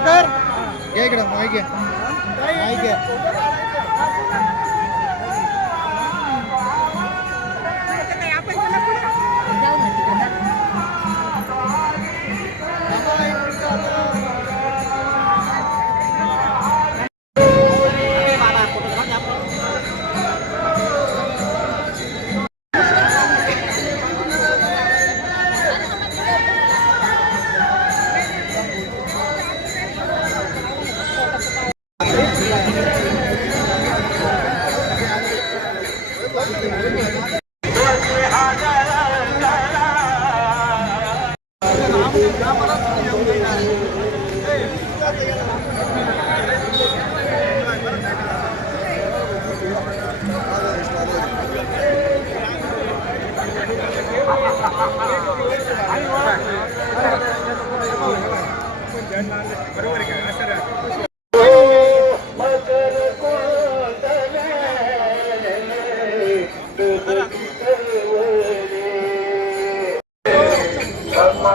कर घे इकडं माईक घे Thank you.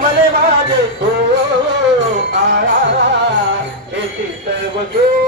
कमले मागे हो, हो, हो आळा हे सर्व घेऊ